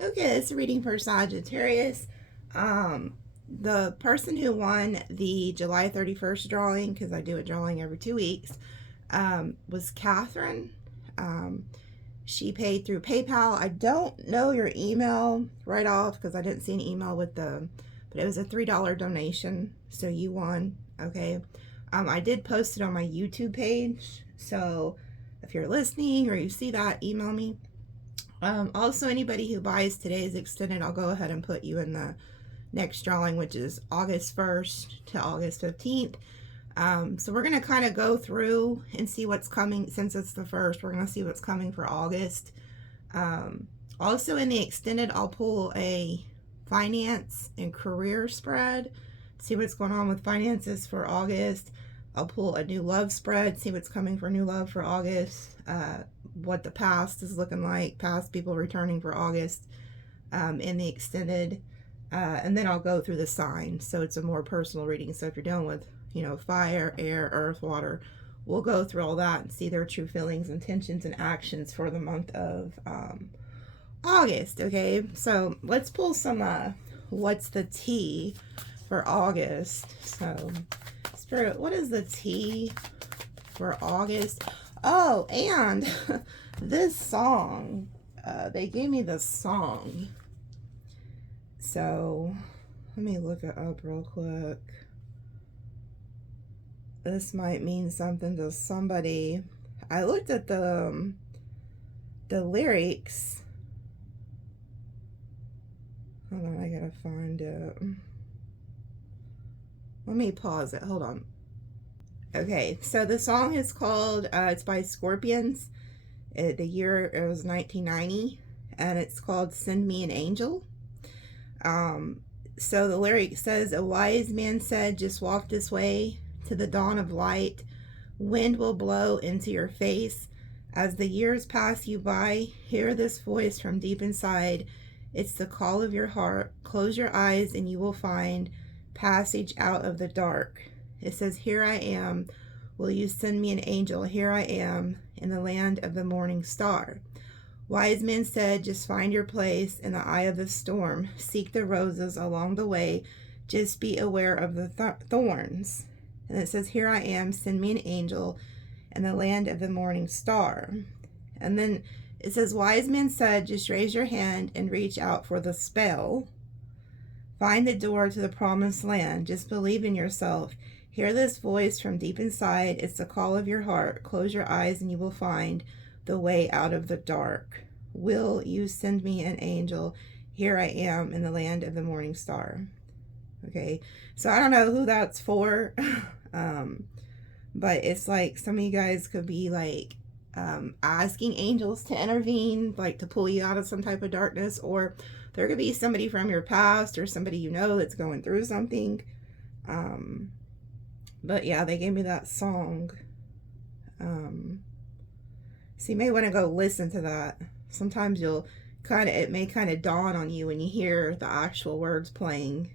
Okay, it's a reading for Sagittarius. The person who won the July 31st drawing, because I do a drawing every 2 weeks, was Catherine. She paid through PayPal. I don't know your email right off because I didn't see an email with but it was a $3 donation, so you won. Okay. I did post it on my YouTube page, so if you're listening or you see that, email me. Also, anybody who buys today's extended, I'll go ahead and put you in the next drawing, which is August 1st to August 15th. So we're going to kind of go through and see what's coming. Since it's the first, we're going to see what's coming for August. Also in the extended, I'll pull a finance and career spread, see what's going on with finances for August. I'll pull a new love spread, see what's coming for new love for August, what the past is looking like, past people returning for August in the extended. And then I'll go through the signs, so it's a more personal reading. So if you're dealing with, fire, air, earth, water, we'll go through all that and see their true feelings, intentions, and actions for the month of August. Okay, so let's pull some what's the tea for August. So Spirit, what is the tea for August? Oh, and this song, they gave me this song, so let me look it up real quick. This might mean something to somebody. I looked at the lyrics. Hold on, I gotta find it. Let me pause it. Hold on. Okay, so the song is called, it's by Scorpions. The year, it was 1990, and it's called Send Me an Angel. So the lyric says, a wise man said, just walk this way to the dawn of light. Wind will blow into your face. As the years pass you by, hear this voice from deep inside. It's the call of your heart. Close your eyes and you will find passage out of the dark. It says, here I am. Will you send me an angel? Here I am in the land of the morning star. Wise men said, just find your place in the eye of the storm. Seek the roses along the way. Just be aware of the thorns. And it says, here I am, send me an angel in the land of the morning star. And then it says, wise men said, just raise your hand and reach out for the spell. Find the door to the promised land. Just believe in yourself. Hear this voice from deep inside. It's the call of your heart. Close your eyes and you will find the way out of the dark. Will you send me an angel? Here I am in the land of the morning star. Okay, so I don't know who that's for, but it's like some of you guys could be like asking angels to intervene, like to pull you out of some type of darkness, or there could be somebody from your past or somebody that's going through something. But yeah, they gave me that song. So you may want to go listen to that. Sometimes it may kind of dawn on you when you hear the actual words playing.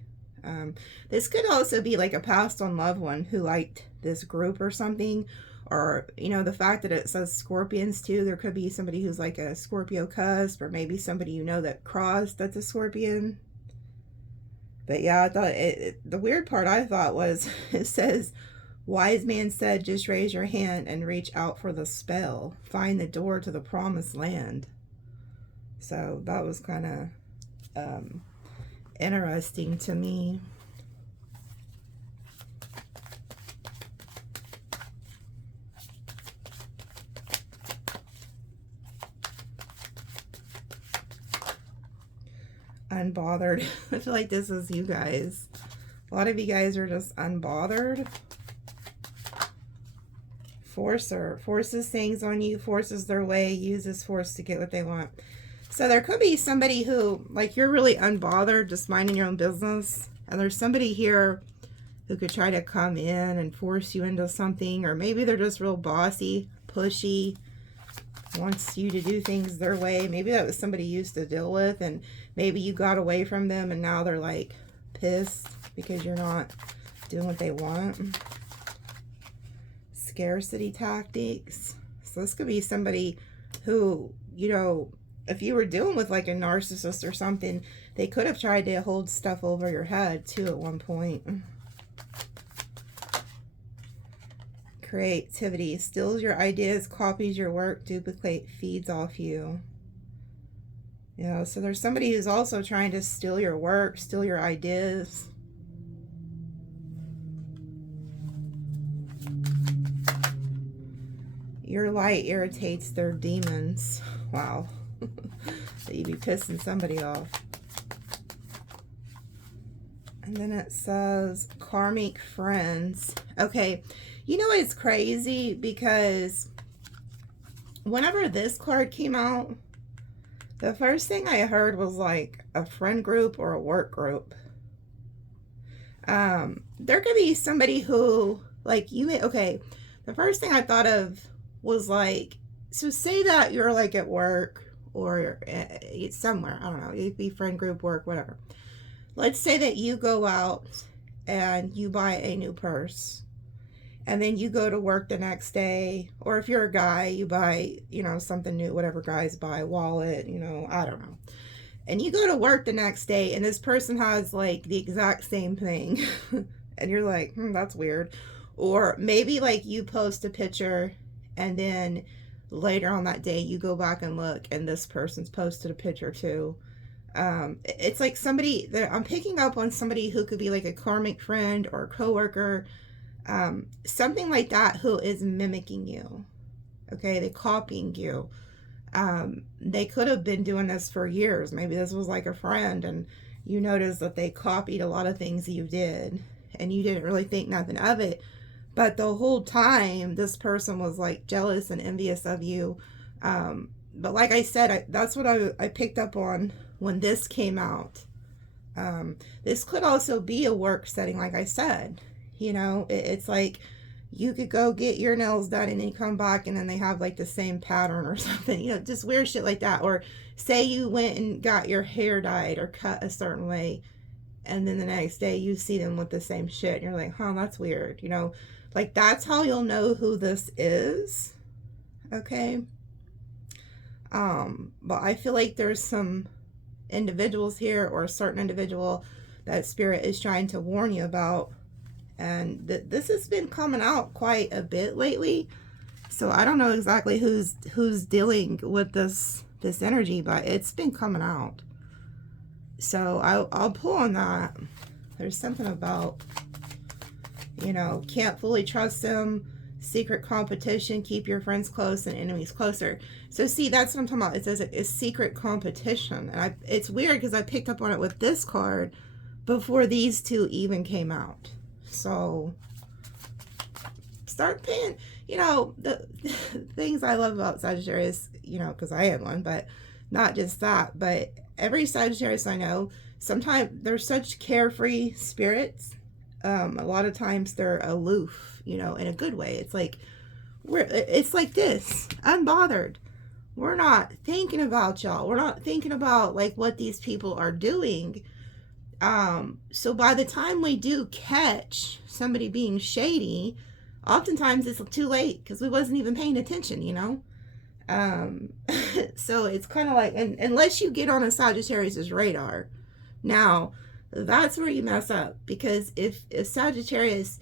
This could also be like a passed on loved one who liked this group or something, or the fact that it says Scorpions too. There could be somebody who's like a Scorpio cusp, or maybe somebody that crossed that's a Scorpion. But yeah, I thought the weird part I thought was it says, wise man said, just raise your hand and reach out for the spell. Find the door to the promised land. So that was kind of interesting to me. Unbothered. I feel like this is you guys. A lot of you guys are just unbothered. Forcer. Forces things on you, forces their way, uses force to get what they want. So there could be somebody who, like, you're really unbothered, just minding your own business, and there's somebody here who could try to come in and force you into something, or maybe they're just real bossy, pushy, wants you to do things their way. Maybe that was somebody you used to deal with, and maybe you got away from them, and now they're like pissed because you're not doing what they want. Scarcity tactics. So this could be somebody who, if you were dealing with like a narcissist or something, they could have tried to hold stuff over your head too at one point. Creativity. Steals your ideas, copies your work, duplicate, feeds off you. You know, so there's somebody who's also trying to steal your work, steal your ideas. Your light irritates their demons. Wow. That you'd be pissing somebody off. And then it says karmic friends. Okay, you know it's crazy because whenever this card came out, the first thing I heard was like a friend group or a work group. There could be somebody who, like, you may, okay, the first thing I thought of was like, so say that you're like at work or somewhere, I don't know, it could be friend group, work, whatever. Let's say that you go out and you buy a new purse, and then you go to work the next day, or if you're a guy, you buy, you know, something new, whatever guys buy, wallet, you know, I don't know. And you go to work the next day, and this person has like the exact same thing. And you're like, that's weird. Or maybe like you post a picture, and then later on that day, you go back and look, and this person's posted a picture too. It's like somebody that I'm picking up on, somebody who could be like a karmic friend or a coworker, something like that, who is mimicking you. Okay, they're copying you. They could have been doing this for years. Maybe this was like a friend, and you noticed that they copied a lot of things you did, and you didn't really think nothing of it. But the whole time, this person was like jealous and envious of you. But like I said, that's what I picked up on when this came out. This could also be a work setting, like I said. You know, it's like you could go get your nails done and then you come back and then they have like the same pattern or something. You know, just weird shit like that. Or say you went and got your hair dyed or cut a certain way, and then the next day you see them with the same shit and you're like, huh, that's weird. You know, like that's how you'll know who this is. Okay. But I feel like there's some individuals here, or a certain individual that Spirit is trying to warn you about. And this has been coming out quite a bit lately. So I don't know exactly who's dealing with this energy, but it's been coming out. So I'll pull on that. There's something about, you know, can't fully trust them, secret competition, keep your friends close and enemies closer. So see, that's what I'm talking about. It says it's secret competition. And it's weird because I picked up on it with this card before these two even came out. So start paying, you know, the things I love about Sagittarius, you know, because I had one, but not just that, but every Sagittarius I know, sometimes they're such carefree spirits. A lot of times they're aloof, you know, in a good way. It's like, it's like this, unbothered. We're not thinking about y'all. We're not thinking about like what these people are doing. So by the time we do catch somebody being shady, oftentimes it's too late because we wasn't even paying attention, you know? So it's kind of like, and unless you get on a Sagittarius's radar, now that's where you mess up, because if Sagittarius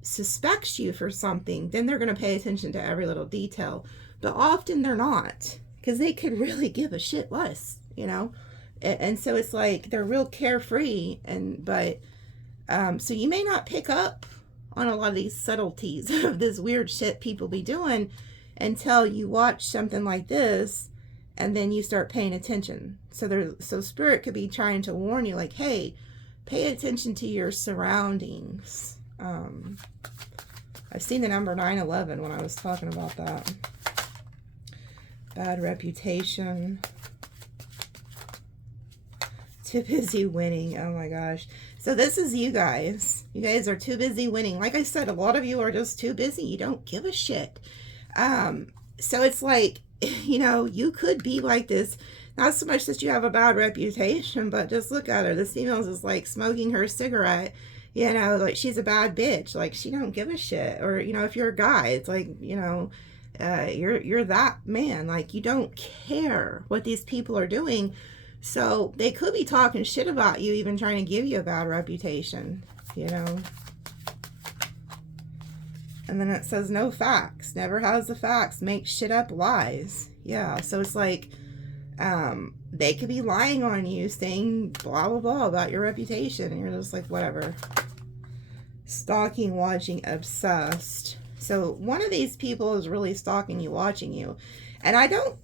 suspects you for something, then they're going to pay attention to every little detail. But often they're not, because they could really give a shit less, you know? And so it's like they're real carefree, but so you may not pick up on a lot of these subtleties of this weird shit people be doing until you watch something like this, and then you start paying attention. So Spirit could be trying to warn you, like, hey, pay attention to your surroundings. I've seen the number 911 when I was talking about that. Bad reputation. Too busy winning. Oh my gosh. So this is you guys. You guys are too busy winning. Like I said, a lot of you are just too busy. You don't give a shit. So it's like, you know, you could be like this. Not so much that you have a bad reputation, but just look at her. This female is like smoking her cigarette. You know, like she's a bad bitch. Like she don't give a shit. Or, you know, if you're a guy, it's like, you know, You're that man. Like, you don't care what these people are doing. So they could be talking shit about you, even trying to give you a bad reputation, you know. And then it says no facts, never has the facts, make shit up, lies. Yeah, so it's like they could be lying on you, saying blah blah blah about your reputation, and you're just like, whatever. Stalking, watching, obsessed. So one of these people is really stalking you, watching you. And I don't,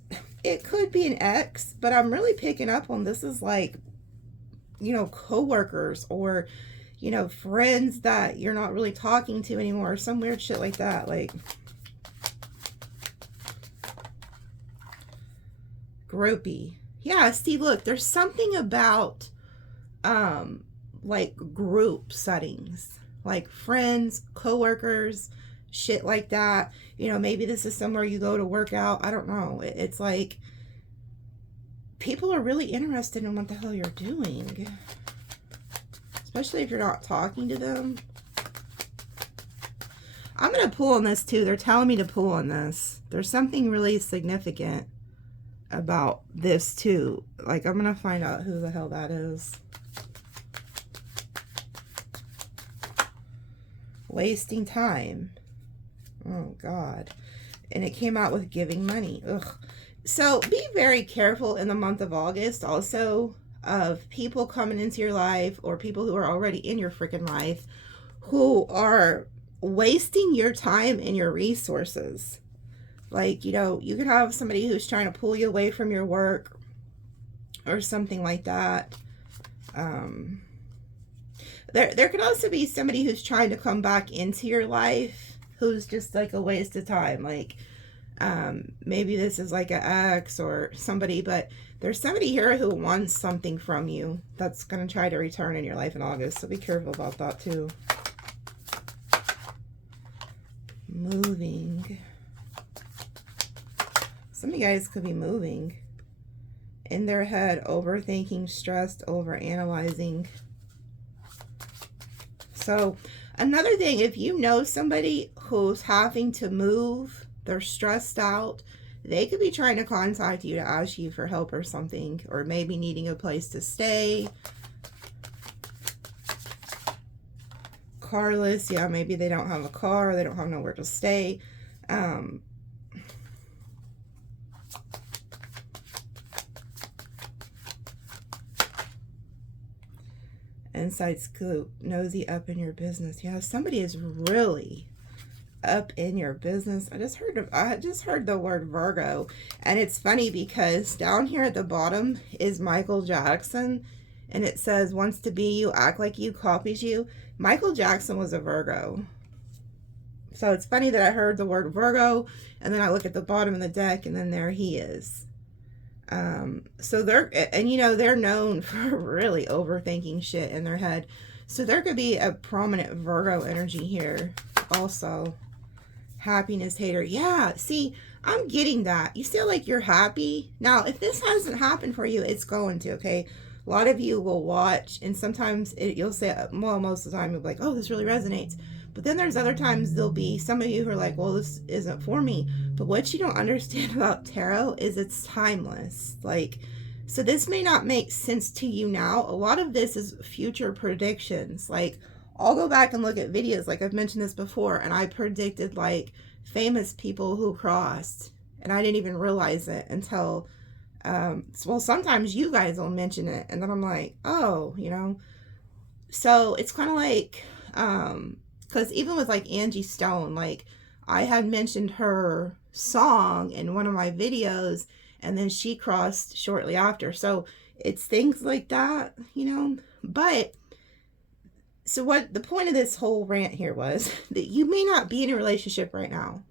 it could be an ex, but I'm really picking up on this is like, you know, coworkers or, you know, friends that you're not really talking to anymore, or some weird shit like that. Like, groupie. Yeah, see, look, there's something about, like group settings, like friends, coworkers, shit like that. You know, maybe this is somewhere you go to work out. I don't know. It's like people are really interested in what the hell you're doing, especially if you're not talking to them. I'm going to pull on this too. They're telling me to pull on this. There's something really significant about this too. Like, I'm going to find out who the hell that is. Wasting time. Oh, God. And it came out with giving money. Ugh. So be very careful in the month of August also of people coming into your life or people who are already in your freaking life who are wasting your time and your resources. Like, you know, you could have somebody who's trying to pull you away from your work or something like that. There could also be somebody who's trying to come back into your life who's just like a waste of time. Like, maybe this is like an ex or somebody, but there's somebody here who wants something from you that's going to try to return in your life in August. So be careful about that too. Moving. Some of you guys could be moving in their head, overthinking, stressed, overanalyzing. So another thing, if you know somebody who's having to move, they're stressed out, they could be trying to contact you to ask you for help or something, or maybe needing a place to stay. Carless, yeah, maybe they don't have a car, or they don't have nowhere to stay. Inside scoop, nosy up in your business. Yeah, somebody is really up in your business. I just heard the word Virgo, and it's funny because down here at the bottom is Michael Jackson, and it says wants to be you, act like you, copies you. Michael Jackson was a Virgo. So it's funny that I heard the word Virgo, and then I look at the bottom of the deck, and then there he is. So they're known for really overthinking shit in their head. So there could be a prominent Virgo energy here also. Happiness hater. Yeah, see, I'm getting that. You feel like you're happy. Now, if this hasn't happened for you, it's going to, okay? A lot of you will watch, and sometimes you'll say, well, most of the time you'll be like, oh, this really resonates. But then there's other times there'll be some of you who are like, well, this isn't for me. But what you don't understand about tarot is it's timeless. Like, so this may not make sense to you now. A lot of this is future predictions. Like, I'll go back and look at videos, like I've mentioned this before, and I predicted like famous people who crossed, and I didn't even realize it until, well, sometimes you guys will mention it, and then I'm like, oh, you know. So it's kind of like, because even with like Angie Stone, like I had mentioned her song in one of my videos, and then she crossed shortly after. So it's things like that, you know. But so what the point of this whole rant here was that you may not be in a relationship right now,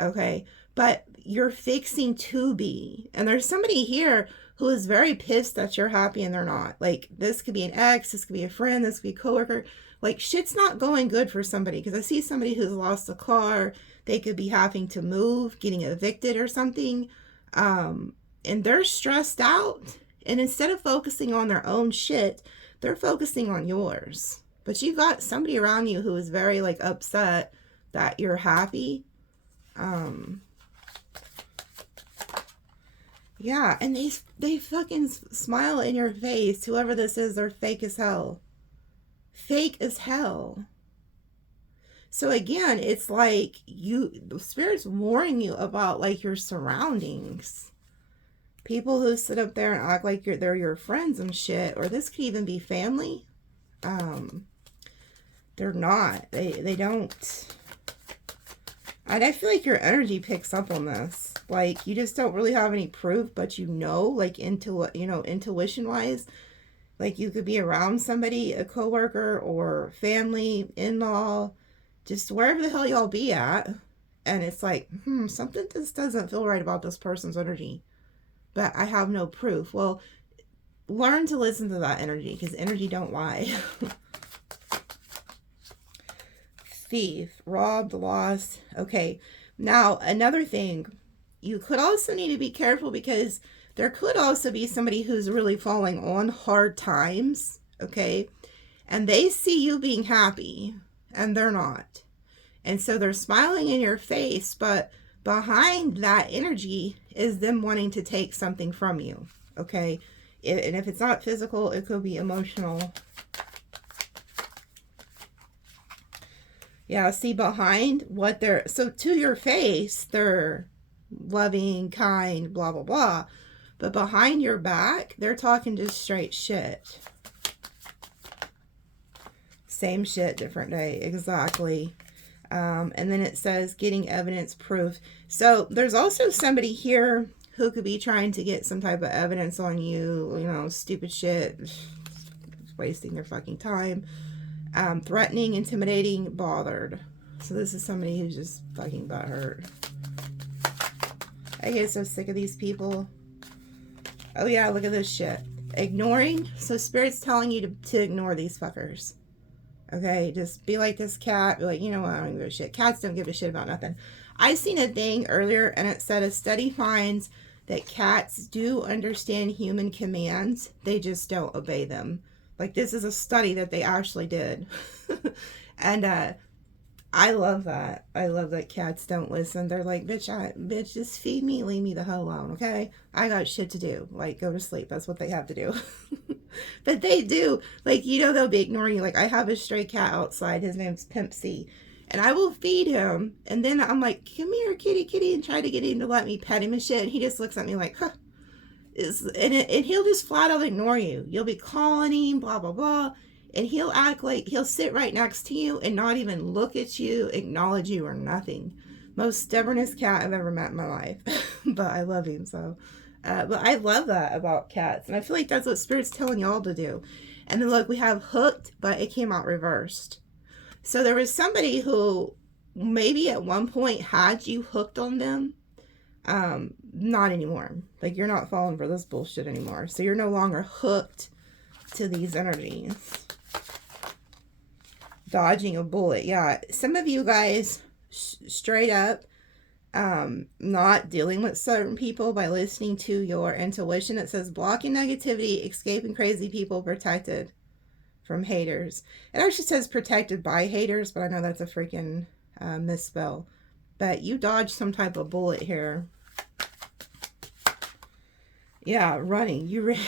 okay, but you're fixing to be. And there's somebody here who is very pissed that you're happy and they're not. Like, this could be an ex, this could be a friend, this could be a coworker. Like, shit's not going good for somebody, because I see somebody who's lost a car. They could be having to move, getting evicted or something, and they're stressed out. And instead of focusing on their own shit, they're focusing on yours. But you got somebody around you who is very like upset that you're happy. Yeah, and they fucking smile in your face. Whoever this is, they're fake as hell. Fake as hell. So again, it's like the spirit's warning you about like your surroundings. People who sit up there and act like they're your friends and shit, or this could even be family. They're not. They don't. And I feel like your energy picks up on this. Like, you just don't really have any proof, but you know, like, intuition-wise, like, you could be around somebody, a coworker or family, in-law, just wherever the hell y'all be at, and it's like, something just doesn't feel right about this person's energy, but I have no proof. Well, learn to listen to that energy, because energy don't lie. Thief, robbed, lost. Okay, now another thing, you could also need to be careful because there could also be somebody who's really falling on hard times, okay, and they see you being happy and they're not, and so they're smiling in your face, but behind that energy is them wanting to take something from you, okay, and if it's not physical, it could be emotional. Yeah, see, behind what they're, so to your face, they're loving, kind, blah, blah, blah. But behind your back, they're talking just straight shit. Same shit, different day. Exactly. And then it says getting evidence, proof. So there's also somebody here who could be trying to get some type of evidence on you, you know, stupid shit, wasting their fucking time. Threatening, intimidating, bothered. So this is somebody who's just fucking butthurt. I get so sick of these people. Oh yeah, look at this shit. Ignoring. So Spirit's telling you to ignore these fuckers. Okay, just be like this cat. Be like, you know what, I don't give a shit. Cats don't give a shit about nothing. I seen a thing earlier and it said a study finds that cats do understand human commands. They just don't obey them. Like, this is a study that they actually did. And I love that. I love that cats don't listen. They're like, bitch, just feed me, leave me the hell alone, okay? I got shit to do. Like, go to sleep. That's what they have to do. But they do. Like, you know, they'll be ignoring you. Like, I have a stray cat outside. His name's Pimp C. And I will feed him. And then I'm like, come here, kitty, and try to get him to let me pet him and shit. And he just looks at me like, huh. And he'll just flat out ignore you. You'll be calling him, blah, blah, blah. And he'll act like he'll sit right next to you and not even look at you, acknowledge you, or nothing. Most stubbornest cat I've ever met in my life. But I love him, so. But I love that about cats. And I feel like that's what Spirit's telling y'all to do. And then look, we have hooked, but it came out reversed. So there was somebody who maybe at one point had you hooked on them. Not anymore. Like, you're not falling for this bullshit anymore. So you're no longer hooked to these energies. Dodging a bullet. Yeah, some of you guys straight up not dealing with certain people by listening to your intuition. It says blocking negativity, escaping crazy people, protected from haters. It actually says protected by haters, but I know that's a freaking misspell. But you dodged some type of bullet here. Yeah, running. You ran.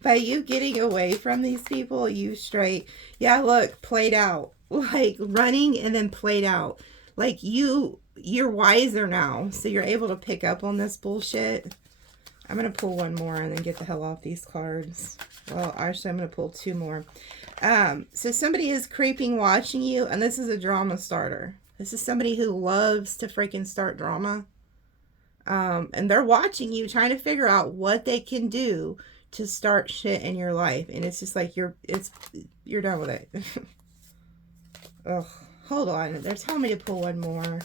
By you getting away from these people, you straight. Yeah, look, played out. Like, running and then played out. Like, you're wiser now. So you're able to pick up on this bullshit. I'm going to pull one more and then get the hell off these cards. Well, actually, I'm going to pull two more. So somebody is creeping watching you. And this is a drama starter. This is somebody who loves to freaking start drama. And they're watching you, trying to figure out what they can do to start shit in your life. And it's just like, you're done with it. Ugh, hold on. They're telling me to pull one more.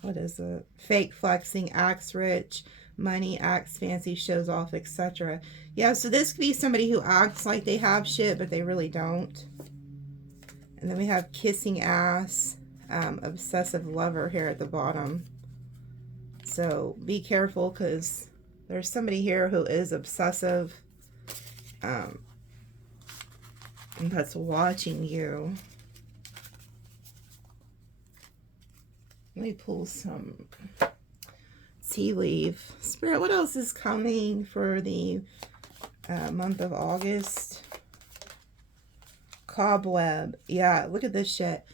What is it? Fake flexing, acts rich, money, acts fancy, shows off, etc. Yeah, so this could be somebody who acts like they have shit, but they really don't. And then we have kissing ass, obsessive lover here at the bottom. So be careful, because there's somebody here who is obsessive and that's watching you. Let me pull some. tea leaf. Spirit, what else is coming for the month of August? Cobweb. Yeah, look at this shit.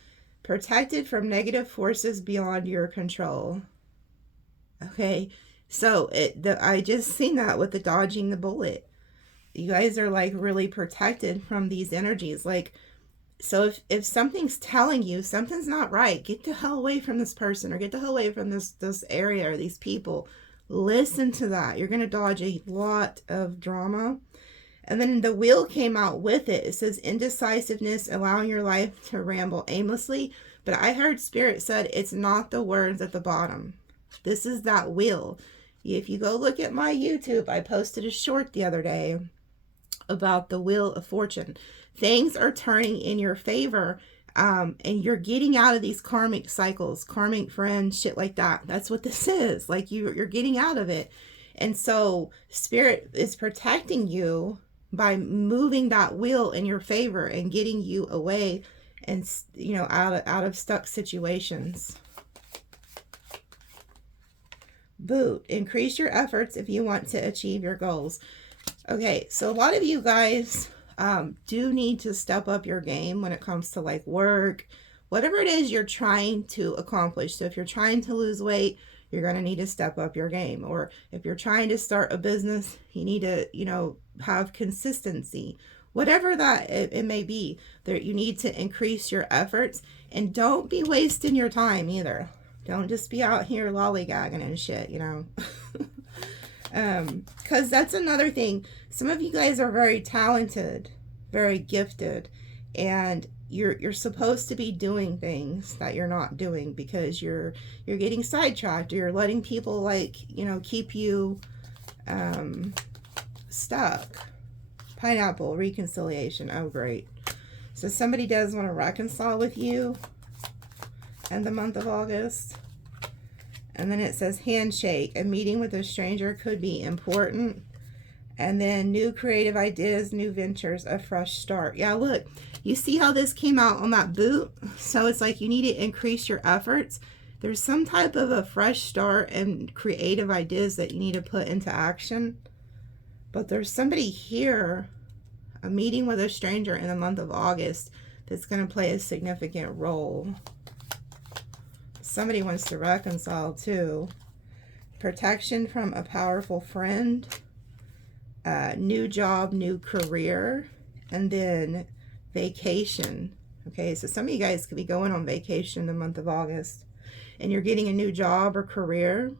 Protected from negative forces beyond your control. Okay, so I just seen that with the dodging the bullet. You guys are like really protected from these energies. Like, so if something's telling you something's not right, get the hell away from this person, or get the hell away from this area or these people. Listen to that. You're going to dodge a lot of drama. And then the wheel came out with it. It says indecisiveness, allowing your life to ramble aimlessly. But I heard Spirit said it's not the words at the bottom. This is that wheel. If you go look at my YouTube, I posted a short the other day about the Wheel of Fortune. Things are turning in your favor, and you're getting out of these karmic cycles, karmic friends, shit like that. That's what this is. Like, you're getting out of it. And so Spirit is protecting you by moving that wheel in your favor and getting you away and, you know, out of stuck situations. Boot. Increase your efforts if you want to achieve your goals. Okay, so a lot of you guys do need to step up your game when it comes to like work, whatever it is you're trying to accomplish. So if you're trying to lose weight, you're going to need to step up your game. Or if you're trying to start a business, you need to, you know, have consistency. Whatever that it may be, there you need to increase your efforts, and don't be wasting your time either. Don't just be out here lollygagging and shit, you know. Because that's another thing. Some of you guys are very talented, very gifted, and you're supposed to be doing things that you're not doing because you're getting sidetracked, or you're letting people, like, you know, keep you stuck. Pineapple, reconciliation. Oh, great. So somebody does want to reconcile with you in the month of August. And then it says handshake. A meeting with a stranger could be important. And then new creative ideas, new ventures, a fresh start. Yeah, look, you see how this came out on that boot? So it's like you need to increase your efforts. There's some type of a fresh start and creative ideas that you need to put into action. But there's somebody here, a meeting with a stranger in the month of August, that's going to play a significant role. Somebody wants to reconcile too. Protection from a powerful friend. New job, new career. And then vacation. Okay, so some of you guys could be going on vacation in the month of August. And you're getting a new job or career.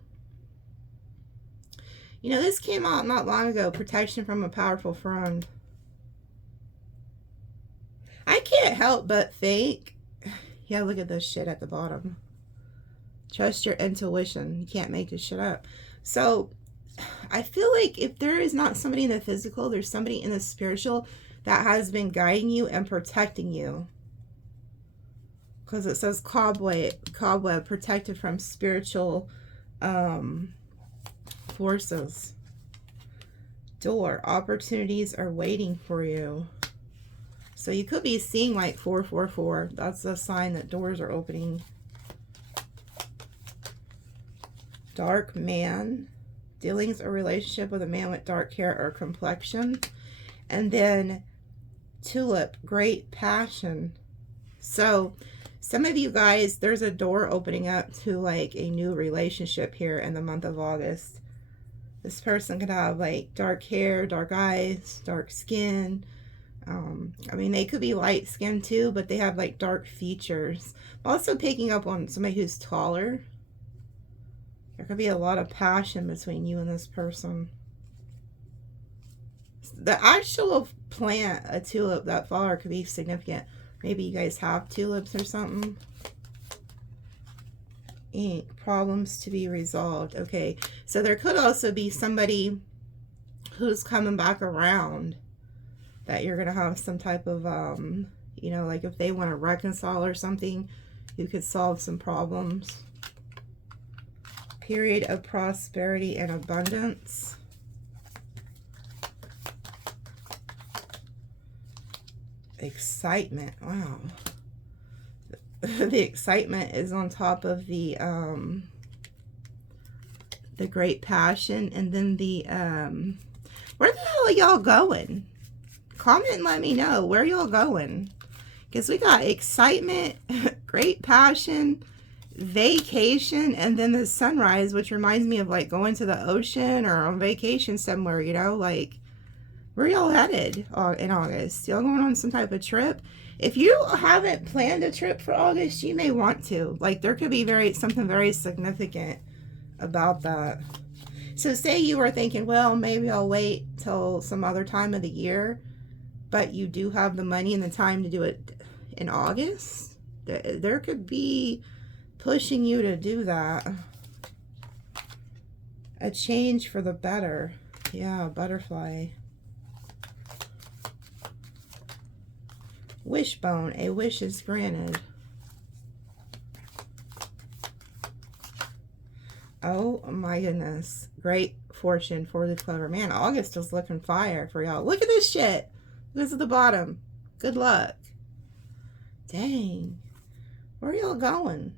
You know, this came out not long ago. Protection from a powerful friend. I can't help but think, yeah, look at this shit at the bottom. Trust your intuition. You can't make this shit up. So I feel like if there is not somebody in the physical, there's somebody in the spiritual that has been guiding you and protecting you. Because it says cobweb, protected from spiritual forces. Door, opportunities are waiting for you. So you could be seeing like 444. That's a sign that doors are opening. Dark man, dealings or relationship with a man with dark hair or complexion. And then tulip, great passion. So some of you guys, there's a door opening up to like a new relationship here in the month of August. This person could have like dark hair, dark eyes, dark skin. I mean, they could be light skinned too, but they have like dark features. I'm also picking up on somebody who's taller. There could be a lot of passion between you and this person. The actual plant, a tulip, that flower could be significant. Maybe you guys have tulips or something. Ink, problems to be resolved. Okay, so there could also be somebody who's coming back around that you're going to have some type of, you know, like if they want to reconcile or something, you could solve some problems. Period of prosperity and abundance. Excitement. Wow. The excitement is on top of the the great passion, and then the, where the hell are y'all going? Comment and let me know. Where y'all going? Because we got excitement, great passion, vacation, and then the sunrise, which reminds me of like going to the ocean or on vacation somewhere, you know, like where y'all headed in August? Y'all going on some type of trip? If you haven't planned a trip for August, you may want to. Like there could be something very significant about that. So say you were thinking, well, maybe I'll wait till some other time of the year, but you do have the money and the time to do it in August. There could be pushing you to do that. A change for the better. Yeah, butterfly. Wishbone. A wish is granted. Oh my goodness. Great fortune for the clever. Man, August is looking fire for y'all. Look at this shit. This is the bottom. Good luck. Dang. Where are y'all going?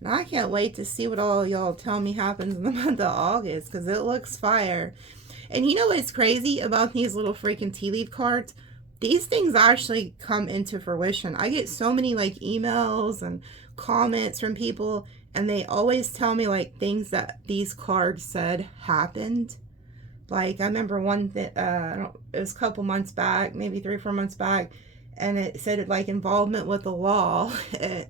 Now I can't wait to see what all y'all tell me happens in the month of August, because it looks fire. And you know what's crazy about these little freaking tea leaf cards? These things actually come into fruition. I get so many like emails and comments from people, and they always tell me like things that these cards said happened. Like I remember one that it was a couple months back, maybe 3 or 4 months back, and it said like involvement with the law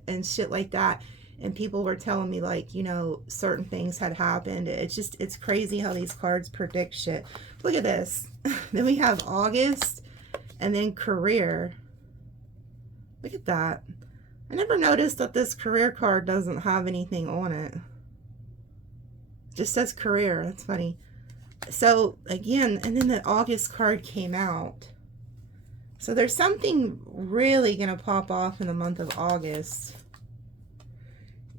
and shit like that. And people were telling me like, you know, certain things had happened. It's crazy how these cards predict shit. Look at this. Then we have August and then career. Look at that. I never noticed that this career card doesn't have anything on it. It just says career. That's funny. So again, and then the August card came out. So there's something really going to pop off in the month of August.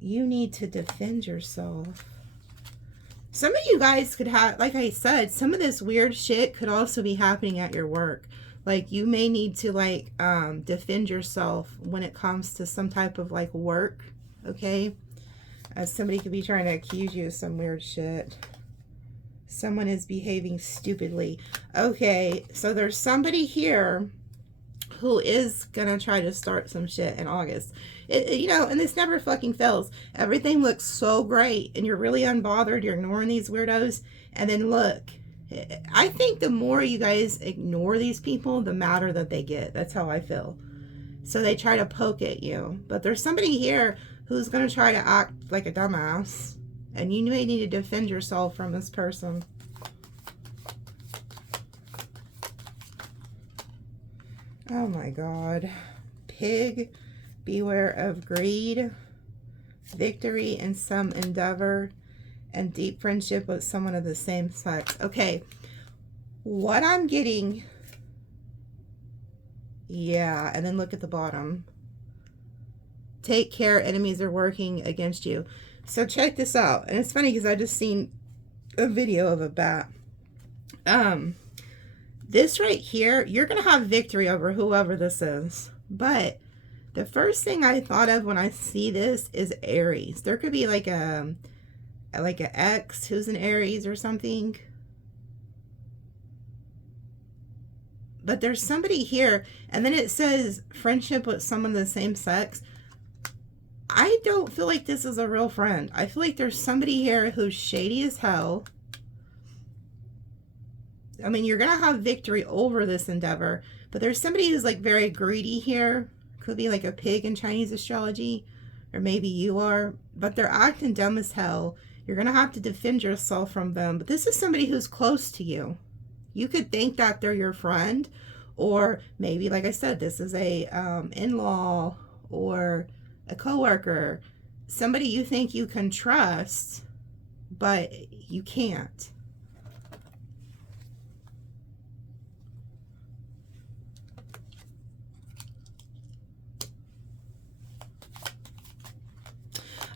You need to defend yourself. Some of you guys could have, like I said, some of this weird shit could also be happening at your work. Like you may need to like defend yourself when it comes to some type of like work. Okay. Somebody could be trying to accuse you of some weird shit. Someone is behaving stupidly. Okay. So there's somebody here who is gonna try to start some shit in August. You know, and this never fucking fails. Everything looks so great and you're really unbothered. You're ignoring these weirdos. And then look, I think the more you guys ignore these people, the madder that they get. That's how I feel. So they try to poke at you. But there's somebody here who's going to try to act like a dumbass. And you may need to defend yourself from this person. Oh my God. Pig. Beware of greed, victory in some endeavor, and deep friendship with someone of the same sex. Okay, what I'm getting, yeah, and then look at the bottom. Take care, enemies are working against you. So check this out, and it's funny because I just seen a video of a bat. This right here, you're going to have victory over whoever this is, but the first thing I thought of when I see this is Aries. There could be like an ex who's an Aries or something. But there's somebody here, and then it says friendship with someone of the same sex. I don't feel like this is a real friend. I feel like there's somebody here who's shady as hell. I mean, you're going to have victory over this endeavor, but there's somebody who's like very greedy here. Could be like a pig in Chinese astrology, or maybe you are, but they're acting dumb as hell. You're going to have to defend yourself from them, but this is somebody who's close to you. You could think that they're your friend, or maybe, like I said, this is a in-law or a coworker, somebody you think you can trust, but you can't.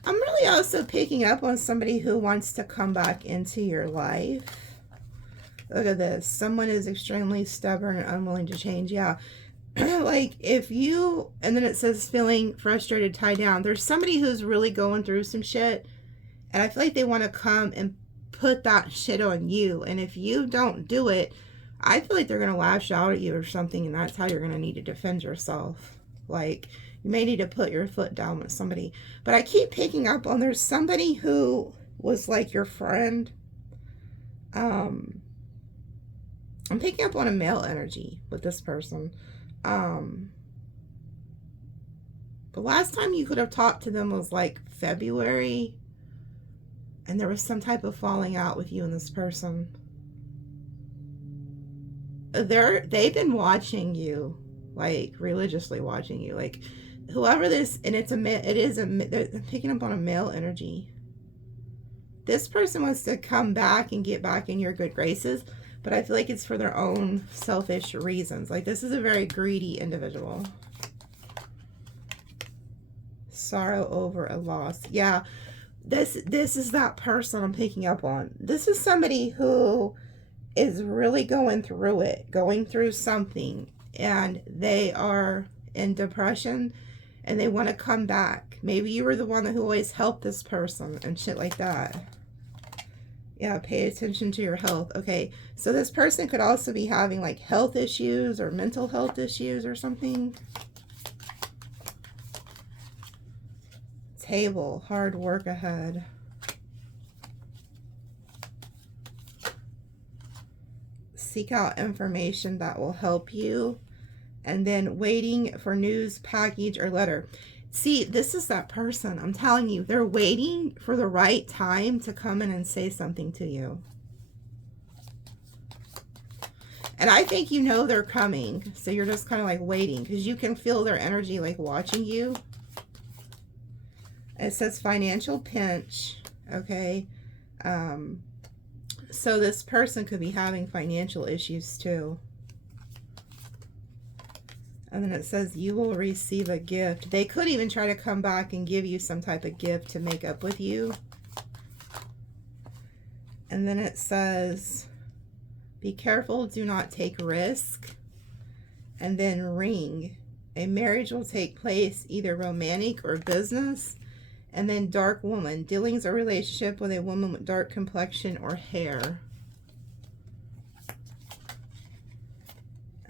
I'm really also picking up on somebody who wants to come back into your life. Look at this. Someone is extremely stubborn and unwilling to change. Yeah. Like if you, and then it says feeling frustrated, tied down. There's somebody who's really going through some shit And I feel like they want to come and put that shit on you. And if you don't do it, I feel like they're going to lash out at you or something. And that's how you're going to need to defend yourself. Like, you may need to put your foot down with somebody. But I keep picking up on there's somebody who was like your friend. I'm picking up on a male energy with this person. The last time you could have talked to them was like February. And there was some type of falling out with you and this person. They've been watching you, like religiously watching you, like whoever this, and I'm picking up on a male energy. This person wants to come back and get back in your good graces, but I feel like it's for their own selfish reasons. Like, this is a very greedy individual. Sorrow over a loss. Yeah, this is that person I'm picking up on. This is somebody who is really going through something, and they are in depression, and they want to come back. Maybe you were the one who always helped this person and shit like that. Yeah, pay attention to your health. Okay, so this person could also be having like health issues or mental health issues or something. Table, hard work ahead. Seek out information that will help you. And then waiting for news, package, or letter. See, this is that person. I'm telling you, they're waiting for the right time to come in and say something to you. And I think you know they're coming. So you're just kind of like waiting because you can feel their energy like watching you. It says financial pinch. Okay. So this person could be having financial issues too. And then it says you will receive a gift. They could even try to come back and give you some type of gift to make up with you. And then it says be careful, do not take risk. And then ring. A marriage will take place, either romantic or business. And then dark woman. Dealings or relationship with a woman with dark complexion or hair.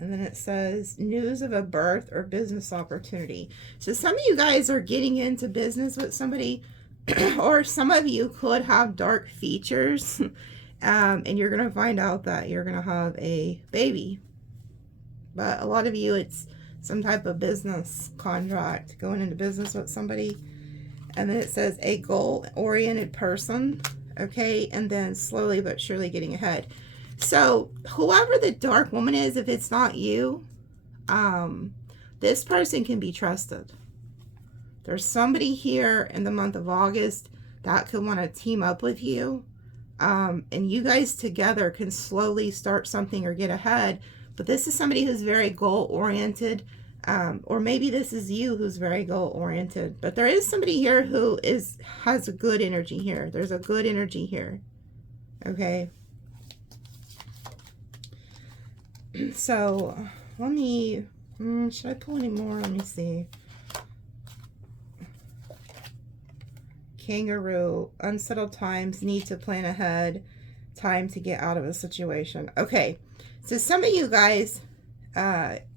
And then it says news of a birth or business opportunity. So some of you guys are getting into business with somebody, or some of you could have dark features, and you're going to find out that you're going to have a baby. But a lot of you, it's some type of business contract, going into business with somebody. And then it says a goal-oriented person, okay? And then slowly but surely getting ahead. So whoever the dark woman is, if it's not you, this person can be trusted. There's somebody here in the month of August that could want to team up with you. And you guys together can slowly start something or get ahead. But this is somebody who's very goal-oriented. Or maybe this is you who's very goal-oriented. But there is somebody here who has a good energy here. There's a good energy here. Okay. So, let me, should I pull any more? Let me see. Kangaroo, unsettled times, need to plan ahead, time to get out of a situation. Okay, so some of you guys,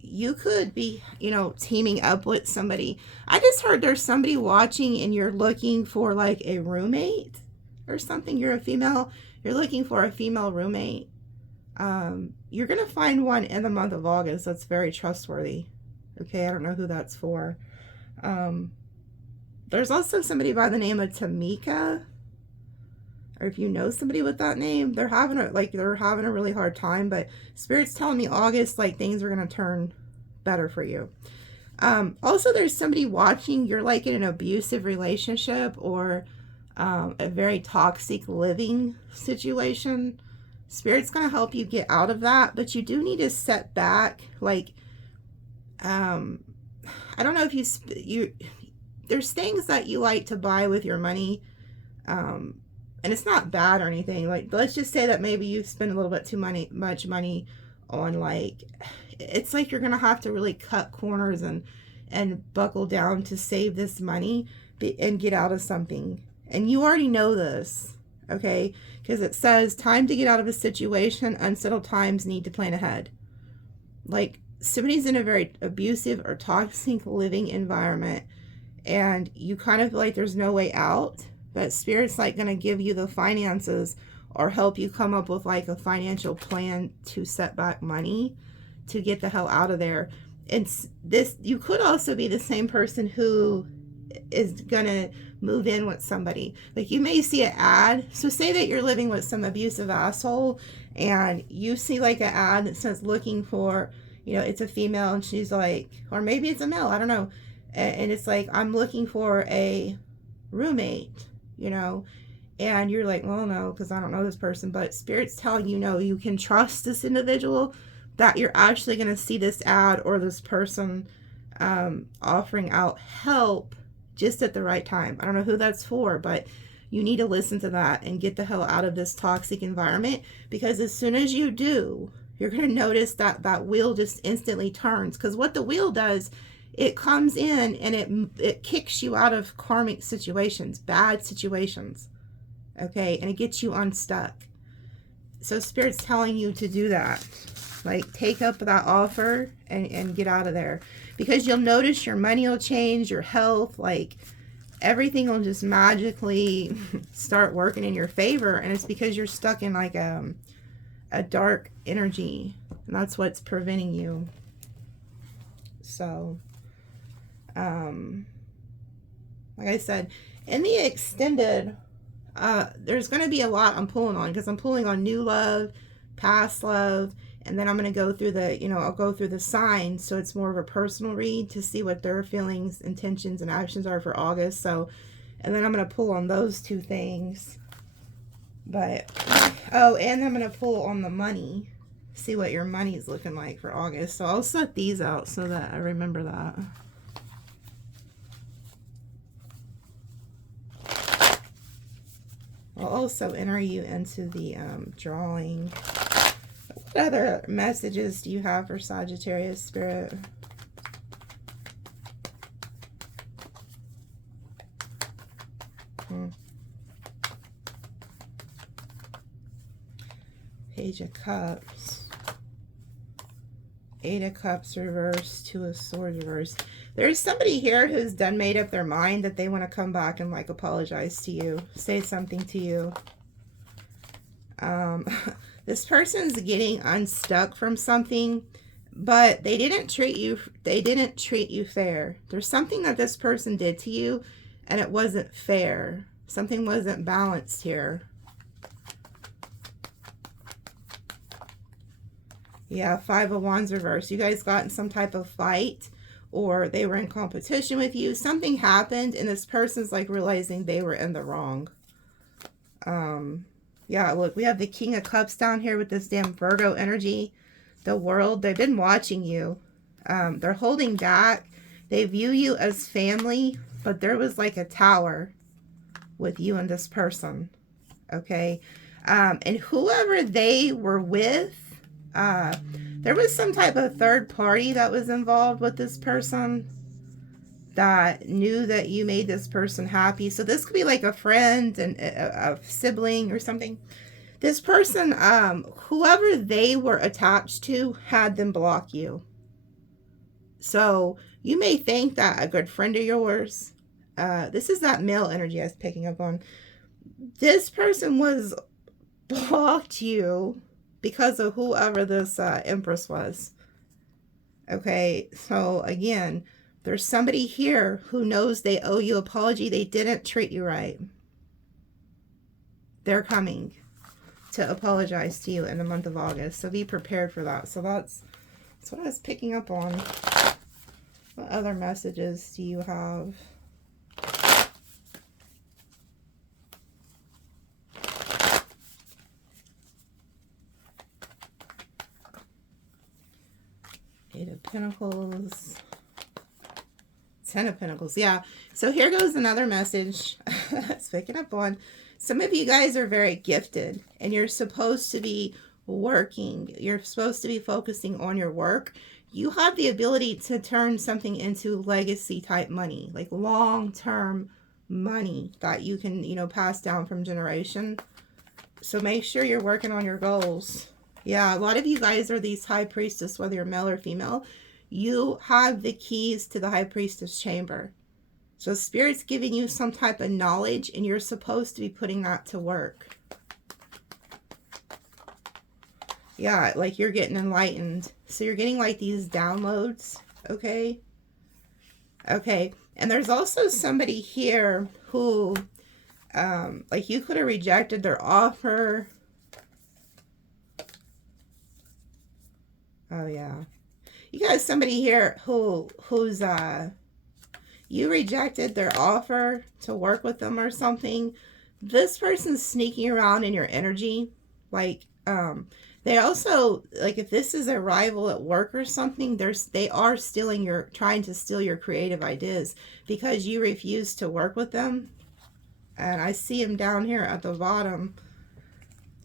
you could be, teaming up with somebody. I just heard there's somebody watching and you're looking for like a roommate or something. You're a female, you're looking for a female roommate. You're going to find one in the month of August that's very trustworthy. Okay, I don't know who that's for. There's also somebody by the name of Tamika. Or if you know somebody with that name, they're having a really hard time, but Spirit's telling me August, like, things are going to turn better for you. Also, there's somebody watching. You're like in an abusive relationship or a very toxic living situation. Spirit's going to help you get out of that, but you do need to set back. Like, I don't know if you there's things that you like to buy with your money, and it's not bad or anything. Like, let's just say that maybe you spend a little bit too much money on, like, it's like you're going to have to really cut corners and buckle down to save this money and get out of something. And you already know this, okay? Because it says, time to get out of a situation, unsettled times need to plan ahead. Like, somebody's in a very abusive or toxic living environment, and you kind of feel like there's no way out, but Spirit's like going to give you the finances or help you come up with like a financial plan to set back money to get the hell out of there. And this, you could also be the same person who is gonna move in with somebody. Like, you may see an ad. So say that you're living with some abusive asshole and you see like an ad that says looking for, you know, it's a female and she's like, or maybe it's a male, I don't know, and it's like, I'm looking for a roommate, you know, and you're like, well, no, because I don't know this person. But Spirit's telling you, no, you can trust this individual, that you're actually going to see this ad or this person offering out help just at the right time. I don't know who that's for, but you need to listen to that and get the hell out of this toxic environment, because as soon as you do, you're going to notice that that wheel just instantly turns. Because what the wheel does, it comes in and it kicks you out of karmic situations, bad situations. Okay, and it gets you unstuck. So Spirit's telling you to do that. Like, take up that offer and get out of there. Because you'll notice your money will change, your health, like, everything will just magically start working in your favor. And it's because you're stuck in, like, a dark energy. And that's what's preventing you. So, like I said, in the extended... there's going to be a lot I'm pulling on, because I'm pulling on new love, past love, and then I'm going to go through the, you know, I'll go through the signs, so it's more of a personal read to see what their feelings, intentions, and actions are for August. So, and then I'm going to pull on those two things. But, oh, and I'm going to pull on the money, see what your money is looking like for August. So I'll set these out so that I remember that. I'll also enter you into the drawing. What other messages do you have for Sagittarius Spirit? Page of Cups. 8 of Cups reversed, 2 of Swords reversed. There's somebody here who's done made up their mind that they want to come back and like apologize to you, say something to you. This person's getting unstuck from something, but they didn't treat you fair. There's something that this person did to you and it wasn't fair. Something wasn't balanced here. Yeah, 5 of Wands reversed. You guys got in some type of fight, or they were in competition with you. Something happened and this person's like realizing they were in the wrong. Yeah, look, we have the King of Cups down here with this damn Virgo energy. The World, they've been watching you. They're holding back. They view you as family, but there was like a tower with you and this person. Okay. And whoever they were with, there was some type of third party that was involved with this person that knew that you made this person happy. So this could be like a friend and a sibling or something. This person, whoever they were attached to, had them block you. So you may think that a good friend of yours, this is that male energy I was picking up on. This person was blocked you because of whoever this Empress was. Okay, so again, there's somebody here who knows they owe you an apology. They didn't treat you right. They're coming to apologize to you in the month of August. So be prepared for that. So that's what I was picking up on. What other messages do you have? Eight of Pentacles. 10 of Pentacles. Yeah. So here goes another message. It's picking up on. Some of you guys are very gifted and you're supposed to be working. You're supposed to be focusing on your work. You have the ability to turn something into legacy type money, like long-term money that you can, you know, pass down from generation. So make sure you're working on your goals. Yeah, a lot of you guys are these high priestess, whether you're male or female. You have the keys to the high priestess chamber. So Spirit's giving you some type of knowledge, and you're supposed to be putting that to work. Yeah, like you're getting enlightened. So you're getting like these downloads, okay? Okay, and there's also somebody here who, like you could have rejected their offer. Oh yeah. You got somebody here who's you rejected their offer to work with them or something. This person's sneaking around in your energy. Like, they also, like if this is a rival at work or something, they are trying to steal your creative ideas because you refuse to work with them. And I see them down here at the bottom.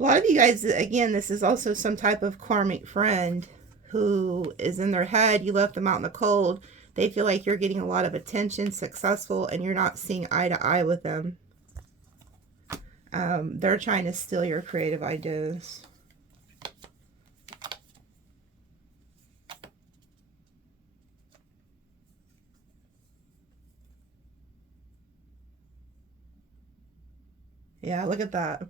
A lot of you guys, again, this is also some type of karmic friend who is in their head. You left them out in the cold. They feel like you're getting a lot of attention, successful, and you're not seeing eye to eye with them. They're trying to steal your creative ideas. Yeah, look at that.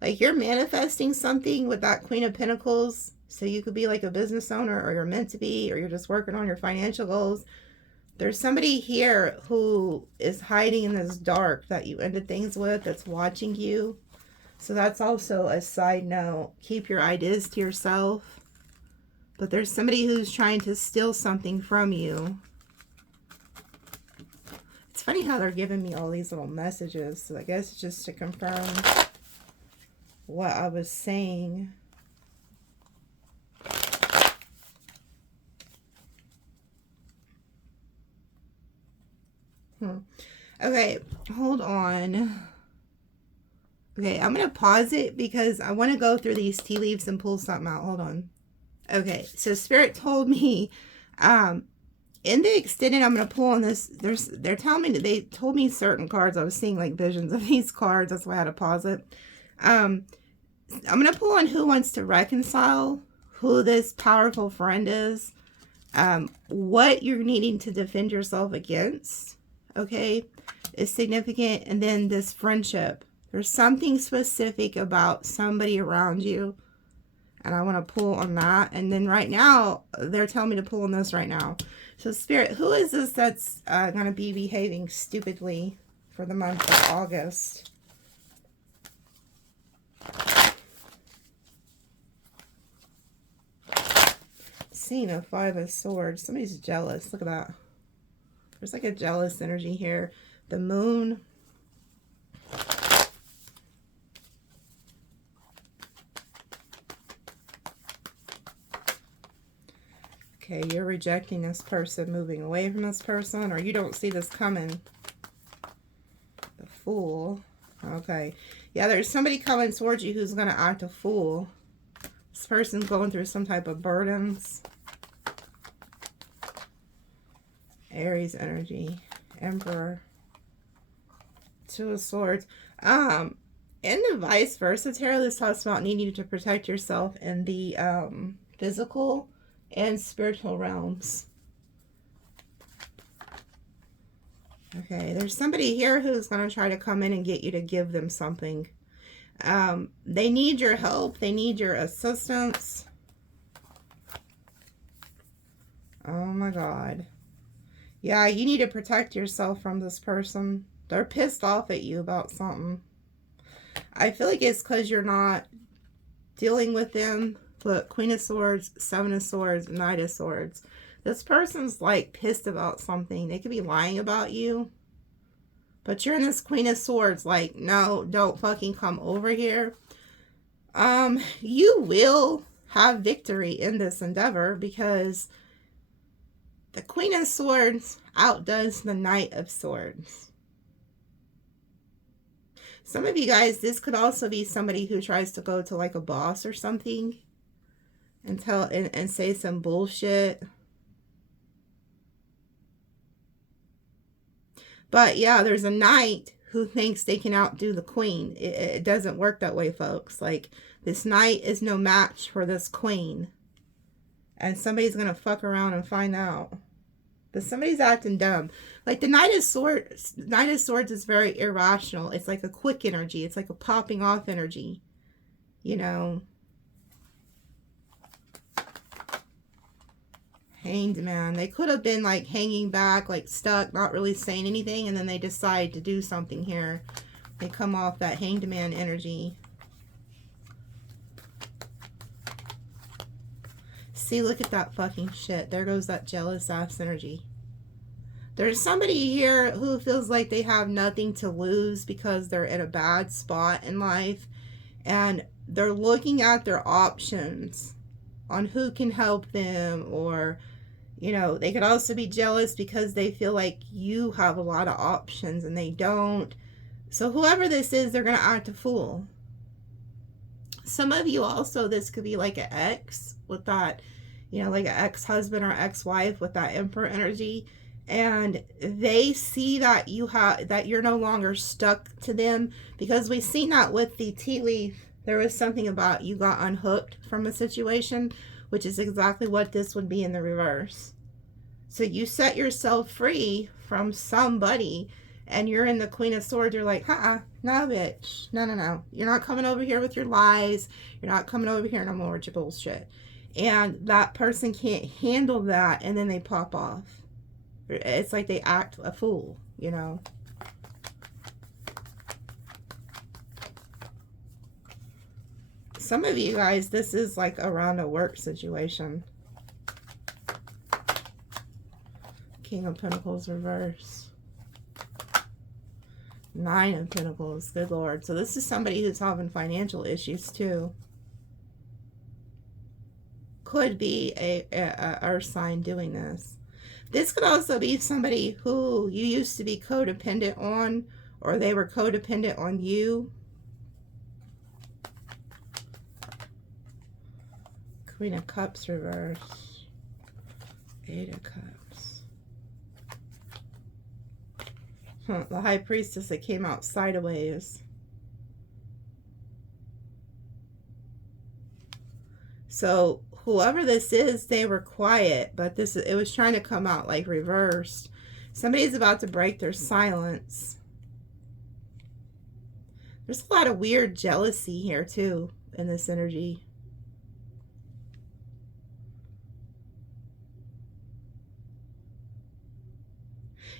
Like you're manifesting something with that Queen of Pentacles. So you could be like a business owner, or you're meant to be, or you're just working on your financial goals. There's somebody here who is hiding in this dark that you ended things with, that's watching you. So that's also a side note. Keep your ideas to yourself. But there's somebody who's trying to steal something from you. It's funny how they're giving me all these little messages. So I guess it's just to confirm what I was saying. Okay, hold on. Okay, I'm going to pause it because I want to go through these tea leaves and pull something out. Hold on. Okay, so Spirit told me, in the extended, I'm going to pull on this. They're telling me that they told me certain cards. I was seeing like visions of these cards. That's why I had to pause it. I'm going to pull on who wants to reconcile, who this powerful friend is, what you're needing to defend yourself against. Okay, is significant. And then this friendship. There's something specific about somebody around you. And I want to pull on that. And then right now, they're telling me to pull on this right now. So Spirit, who is this that's going to be behaving stupidly for the month of August? Seeing a 5 of Swords. Somebody's jealous. Look at that. There's like a jealous energy here. The Moon. Okay, you're rejecting this person, moving away from this person, or you don't see this coming. The Fool. Okay. Yeah, there's somebody coming towards you who's going to act a fool. This person's going through some type of burdens. Aries energy. Emperor. 2 of Swords. In the vice versa tarot, this talks about needing to protect yourself in the physical and spiritual realms. Okay, there's somebody here who's going to try to come in and get you to give them something. They need your help. They need your assistance. Oh my God. Yeah, you need to protect yourself from this person. They're pissed off at you about something. I feel like it's because you're not dealing with them. Look, Queen of Swords, 7 of Swords, Knight of Swords. This person's like pissed about something. They could be lying about you. But you're in this Queen of Swords like, no, don't fucking come over here. You will have victory in this endeavor because the Queen of Swords outdoes the Knight of Swords. Some of you guys, this could also be somebody who tries to go to like a boss or something and say some bullshit. But yeah, there's a knight who thinks they can outdo the queen. It doesn't work that way, folks. Like, this knight is no match for this queen. And somebody's going to fuck around and find out. But somebody's acting dumb. Like, the Knight of Swords is very irrational. It's like a quick energy. It's like a popping off energy. You know. Hanged Man. They could have been like hanging back, like stuck, not really saying anything. And then they decide to do something here. They come off that Hanged Man energy. See, look at that fucking shit. There goes that jealous ass energy. There's somebody here who feels like they have nothing to lose because they're in a bad spot in life. And they're looking at their options on who can help them. Or, you know, they could also be jealous because they feel like you have a lot of options and they don't. So whoever this is, they're going to act a fool. Some of you also, this could be like an ex with that, you know, like an ex-husband or ex-wife with that Emperor energy, and they see that you're no longer stuck to them, because we've seen that with the tea leaf. There was something about you got unhooked from a situation, which is exactly what this would be in the reverse. So you set yourself free from somebody, and you're in the Queen of Swords. You're like, no, bitch. No. You're not coming over here with your lies. You're not coming over here no more with your bullshit. And that person can't handle that, and then they pop off. It's like they act a fool, you know. Some of you guys, this is like around a work situation. King of Pentacles reverse. 9 of Pentacles, good Lord. So this is somebody who's having financial issues too. Could be a earth sign doing this. This could also be somebody who you used to be codependent on, or they were codependent on you. Queen of Cups reverse. 8 of Cups. The High Priestess that came out sideways. So whoever this is, they were quiet, but it was trying to come out like reversed. Somebody's about to break their silence. There's a lot of weird jealousy here too in this energy.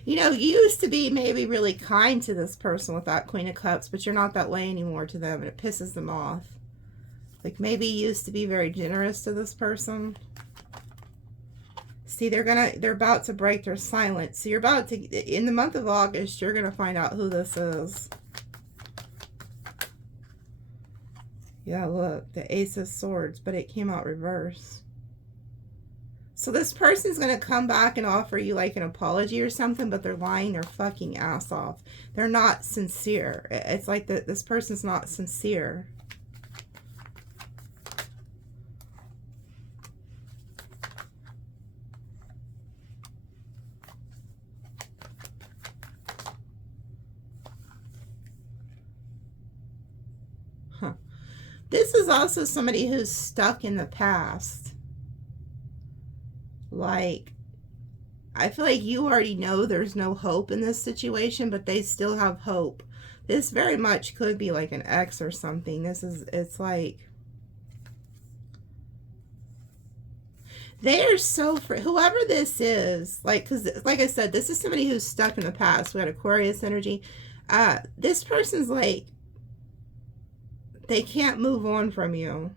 You know, you used to be maybe really kind to this person with that Queen of Cups, but you're not that way anymore to them, and it pisses them off. Like, maybe you used to be very generous to this person. See, they're about to break their silence. So you're about to, in the month of August, you're going to find out who this is. Yeah, look, the Ace of Swords, but it came out reverse. So this person's going to come back and offer you like an apology or something, but they're lying their fucking ass off. They're not sincere. It's like this person's not sincere. This is also somebody who's stuck in the past. Like, I feel like you already know there's no hope in this situation, but they still have hope. This very much could be like an ex or something. It's like, they are so free. Whoever this is, like, because like I said, this is somebody who's stuck in the past. We had Aquarius energy. This person's like, they can't move on from you.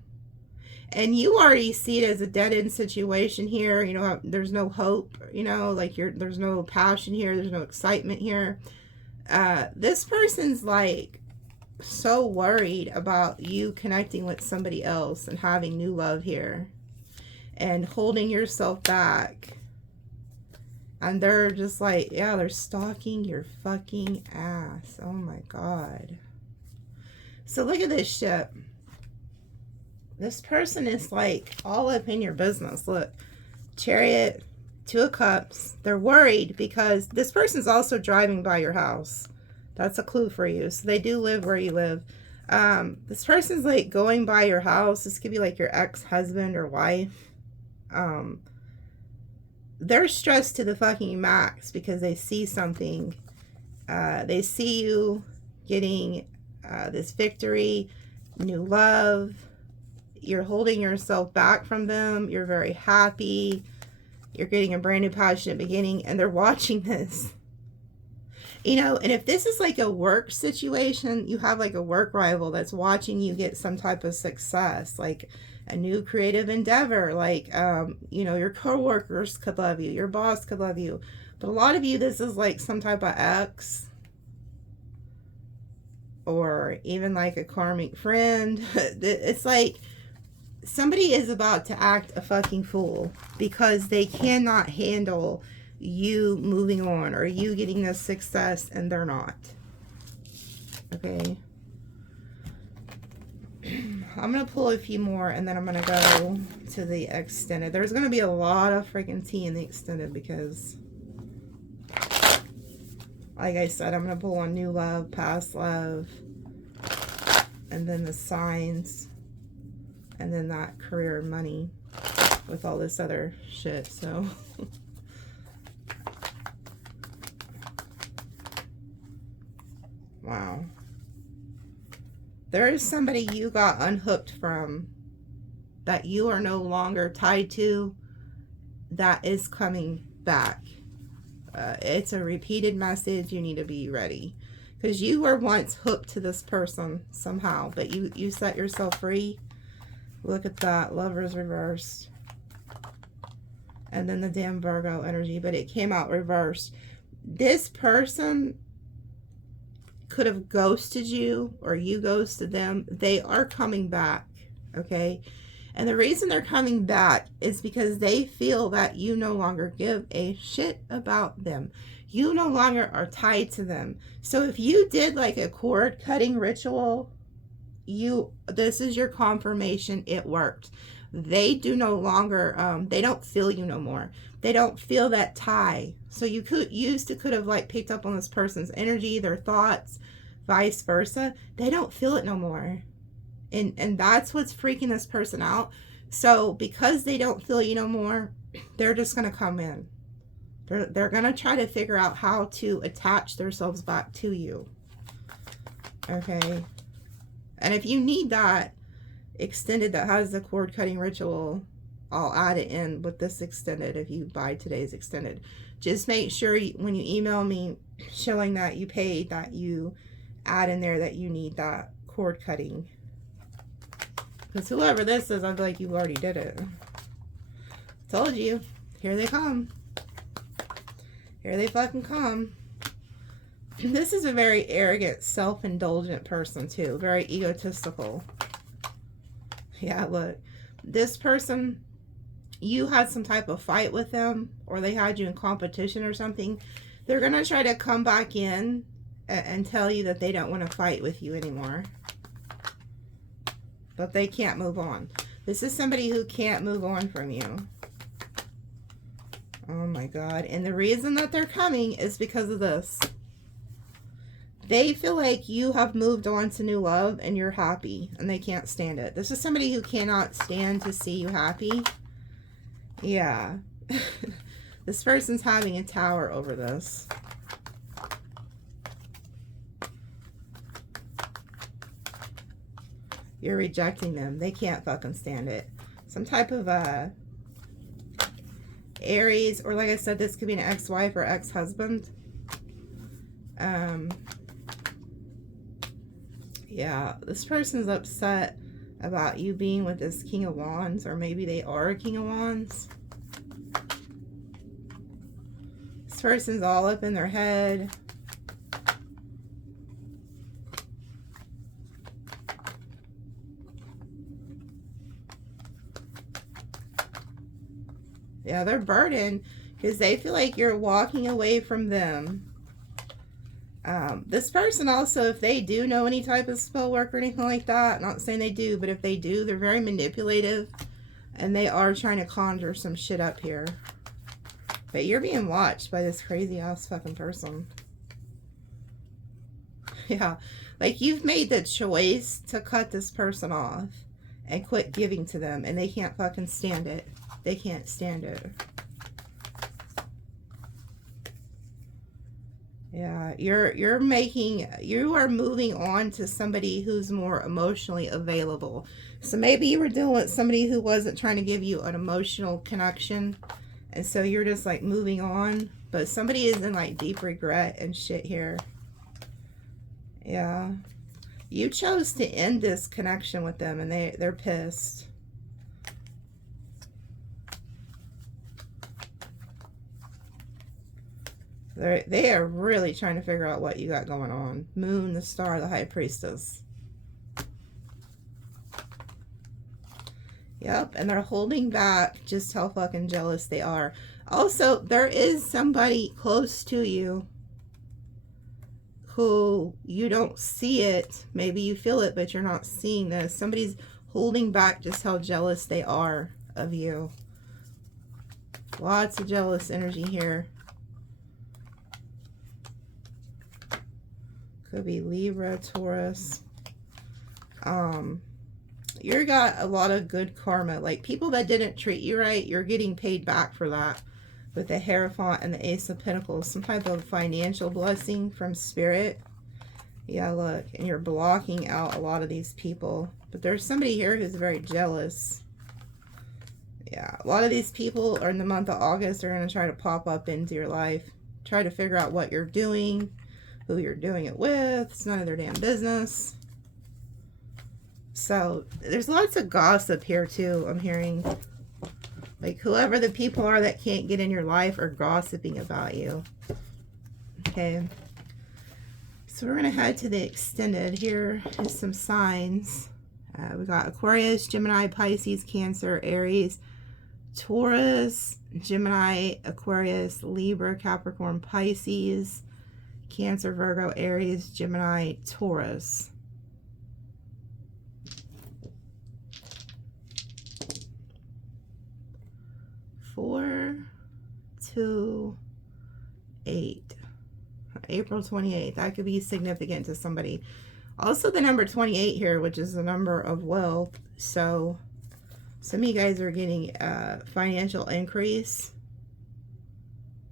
And you already see it as a dead-end situation here. You know, there's no hope, you know, like there's no passion here. There's no excitement here. This person's like so worried about you connecting with somebody else and having new love here and holding yourself back. And they're just like, yeah, they're stalking your fucking ass. Oh my God. So look at this shit. This person is like all up in your business. Look, Chariot, Two of Cups. They're worried because this person's also driving by your house. That's a clue for you. So they do live where you live. This person's like going by your house. This could be like your ex-husband or wife. They're stressed to the fucking max because they see something. They see you getting this victory, new love. You're holding yourself back from them. You're very happy. You're getting a brand new passionate beginning, and they're watching this. You know, and if this is like a work situation, you have like a work rival that's watching you get some type of success, like a new creative endeavor, like, you know, your coworkers could love you, your boss could love you. But a lot of you, this is like some type of ex, or even like a karmic friend. It's like somebody is about to act a fucking fool because they cannot handle you moving on or you getting this success, and they're not. Okay. I'm going to pull a few more, and then I'm going to go to the extended. There's going to be a lot of freaking tea in the extended because, like I said, I'm going to pull on new love, past love, and then the signs, and then that career and money with all this other shit. So wow. There is somebody you got unhooked from that you are no longer tied to that is coming back. It's a repeated message. You need to be ready because you were once hooked to this person somehow, but you set yourself free. Look at that. Lovers reversed. And then the damn Virgo energy, but it came out reversed. This person could have ghosted you, or you ghosted them. They are coming back, okay? And the reason they're coming back is because they feel that you no longer give a shit about them. You no longer are tied to them. So if you did like a cord cutting ritual, this is your confirmation it worked. They do no longer, they don't feel you no more. They don't feel that tie. So you could have like picked up on this person's energy, their thoughts, vice versa. They don't feel it no more. And that's what's freaking this person out. So because they don't feel you no more, they're just going to come in. They're going to try to figure out how to attach themselves back to you. Okay. And if you need that extended that has the cord cutting ritual, I'll add it in with this extended if you buy today's extended. Just make sure when you email me showing that you paid, that you add in there that you need that cord cutting. Because whoever this is, I feel like you already did it. Told you. Here they come. Here they fucking come. This is a very arrogant, self-indulgent person too. Very egotistical. Yeah, look. This person, you had some type of fight with them, or they had you in competition or something. They're going to try to come back in and tell you that they don't want to fight with you anymore. But they can't move on. This is somebody who can't move on from you. Oh my God. And the reason that they're coming is because of this. They feel like you have moved on to new love and you're happy, and they can't stand it. This is somebody who cannot stand to see you happy. Yeah. This person's having a tower over this. You're rejecting them. They can't fucking stand it. Some type of Aries, or like I said, this could be an ex-wife or ex-husband. Yeah, this person's upset about you being with this King of Wands, or maybe they are a King of Wands. This person's all up in their head. Yeah, they're burdened because they feel like you're walking away from them. This person also, if they do know any type of spell work or anything like that, not saying they do, but if they do, they're very manipulative, and they are trying to conjure some shit up here. But you're being watched by this crazy ass fucking person. Yeah. Like, you've made the choice to cut this person off and quit giving to them, and they can't fucking stand it. They can't stand it. Yeah, you are moving on to somebody who's more emotionally available. So maybe you were dealing with somebody who wasn't trying to give you an emotional connection, and so you're just like moving on. But somebody is in like deep regret and shit here. Yeah. You chose to end this connection with them, and they're pissed. They are really trying to figure out what you got going on. Moon, the star, the high priestess. Yep, and they're holding back just how fucking jealous they are. Also, there is somebody close to you who you don't see it. Maybe you feel it, but you're not seeing this. Somebody's holding back just how jealous they are of you. Lots of jealous energy here. Could be Libra, Taurus. You got a lot of good karma. Like, people that didn't treat you right, you're getting paid back for that. With the Hierophant and the Ace of Pentacles. Some type of financial blessing from Spirit. Yeah, look. And you're blocking out a lot of these people. But there's somebody here who's very jealous. Yeah, a lot of these people are in the month of August are going to try to pop up into your life. Try to figure out what you're doing. Who you're doing it with. It's none of their damn business. So, there's lots of gossip here too, I'm hearing. Like, whoever the people are that can't get in your life are gossiping about you. Okay. So, we're going to head to the extended. Here is some signs. We got Aquarius, Gemini, Pisces, Cancer, Aries, Taurus, Gemini, Aquarius, Libra, Capricorn, Pisces, Cancer, Virgo, Aries, Gemini, Taurus. Four, 2, 8. April 28th. That could be significant to somebody. Also, the number 28 here, which is the number of wealth. So, some of you guys are getting a financial increase.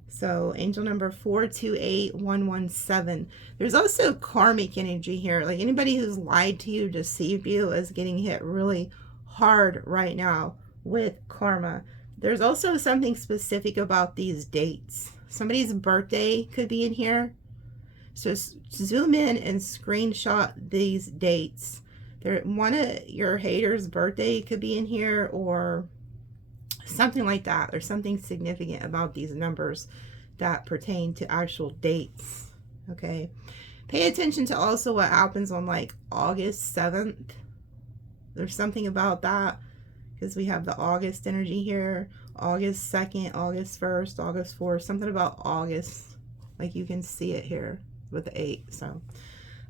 So, angel number 428117. There's also karmic energy here. Like, anybody who's lied to you, deceived you, is getting hit really hard right now with karma. There's also something specific about these dates. Somebody's birthday could be in here. So zoom in and screenshot these dates. One of your haters' birthday could be in here, or something like that. There's something significant about these numbers that pertain to actual dates. Okay. Pay attention to also what happens on like August 7th. There's something about that. Because we have the August energy here. August 2nd, August 1st, August 4th. Something about August. Like, you can see it here with the 8. So,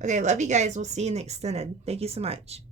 okay, love you guys. We'll see you in the extended. Thank you so much.